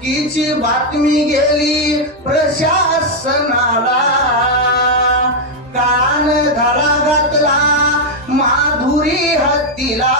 चुकीची बातमी गेली प्रशासनाला. कान धरा घातला माधुरी हत्तीला.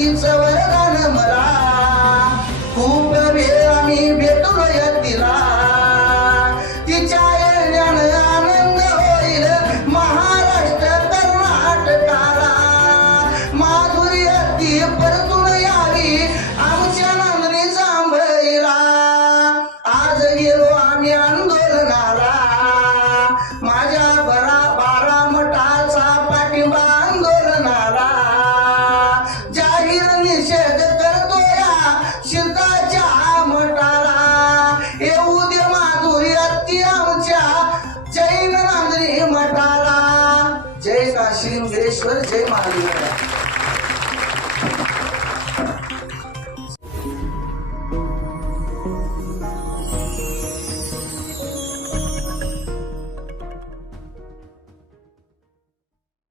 महादेवी वरदान मला. खूप वेळ आम्ही भेटलो तिला तिच्या येण्यान आनंद होईल महाराष्ट्र कर्नाटकाला माधुरी हत्ती मठाला. जय काशी विश्वेश्वर जय महादेव.